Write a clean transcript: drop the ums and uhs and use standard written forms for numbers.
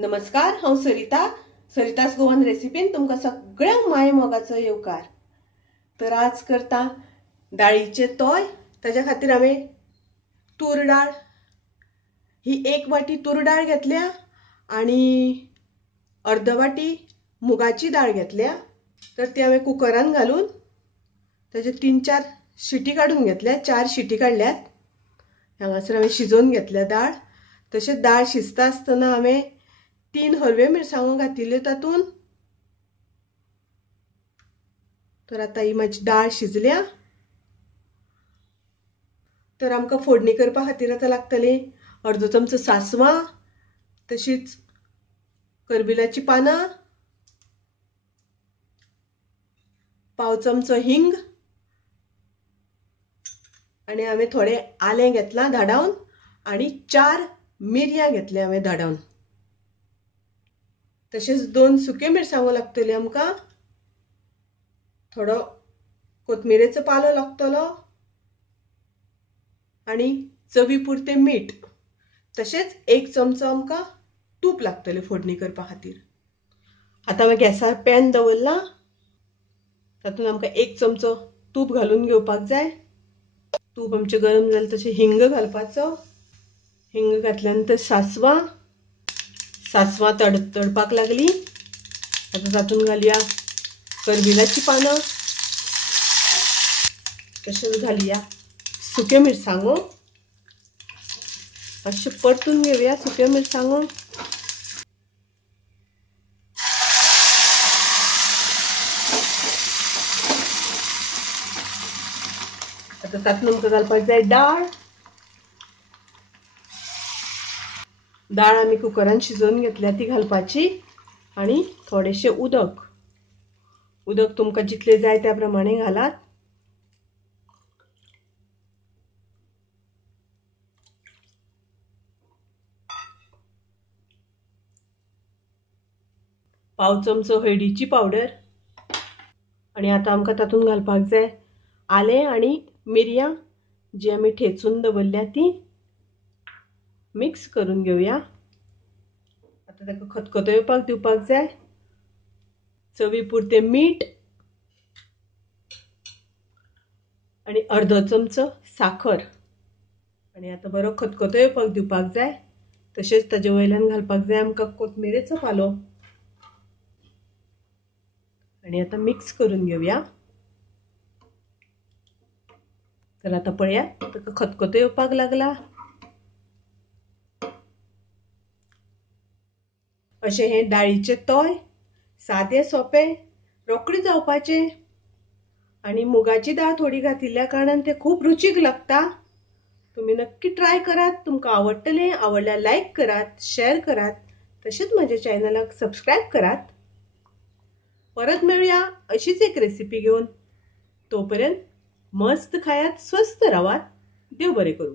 नमस्कार, हांव सरितास गोवन रेसिपीन तुमकां सगळ्यांक माय मोगाचो येवकार। तर आज करता डाळीचे तोय। ताच्या खातीर हांवें तूर डाळ ही 1 वाटी तूर डाळ घेतल्या आणि अर्ध वाटी मुगाची डाळ घेतल्या। तर ती हांवें कुकरान घालून ताचे 3-4 शिटी काढून घेतल्या। 4 शिटी काढल्यात। हांगासर हांवें शिजोवन घेतल्या डाळ। तशेंच डाळ शिजता आसतना हांवें 3 हरवे मिरसांगो घातिल्ल्यो तातून। तर आता ही माझी डाळ शिजल्या। तर आमकां फोडणी करपा खातीर आता लागतली अर्धो चमचो सासवां, तशीच करबिलाची पानां, पाव चमचो हिंग आणि हांवें थोडे आलें घेतलां धाडावन आणि 4 मिरयां घेतल्या हांवें धाडावन। तशेंच 2 सुके मिरसांगो लागतल्यो आमकां, थोडो कोथमिरेचो पालो लागतलो आणि चवी पुरते मीठ। तशेंच 1 चमचो आमकां तूप लागतलें फोडणी करपा खातीर। आता हांवें गॅसार पॅन दवरला। तातूंत आमकां 1 चमचो तूप घालून घेवपाक जाय। तूप आमचें गरम जालें तशें हिंग घालपाचो। हिंग घातल्यानंतर सासवां तडपाक लागली। आता तातूंत घालुया करबिलाची पानां, तशेंच घालुया सुके मिरसांगो। मातशें परतून घेवया सुके मिरसांगो। आता तातूंत आमकां घालपाक जाय डाळ। डाळ आमी कुकरान शिजोवन घेतल्या ती घालपाची आणि थोडेशें उदक तुमकां जितले जाय त्या प्रमाणे घालात। पाव चमचो हळदीची पावडर आणि आता आमकां तातूंत घालपाक जाय आलें आणि मिरयां जी आमी ठेचून दवरल्या ती मिक्स करून घेवया। आता ताका खतखतो येवपाक दिवपाक जाय। चवी पुरते मीठ आणि अर्धो चमचो साखर आणि आता बरो खतखतो येवपाक दिवपाक जाय। तशेंच ताजे वयल्यान घालपाक जाय आमकां कोथमिरेचो पालो आणि आता मिक्स करून घेवया। तर आता पळया ताका खतखतो येवपाक लागला। अशें हे डाळीचे तोय सादे सोपे रोखडे जावपाचे आणि मुगाची डाळ थोडी घातिल्ल्या कारणान ते खूप रुचीक लागता। तुम्ही नक्की ट्राय करात। तुमकां आवडटलें, आवडल्यार लायक करात, शेअर करात, तशेंच म्हज्या चॅनलाक सबस्क्रायब करात। परत मेळुया अशीच एक रेसिपी घेवन। तोपर्यंत मस्त खायात, स्वस्त रावात। देव बरें करूं।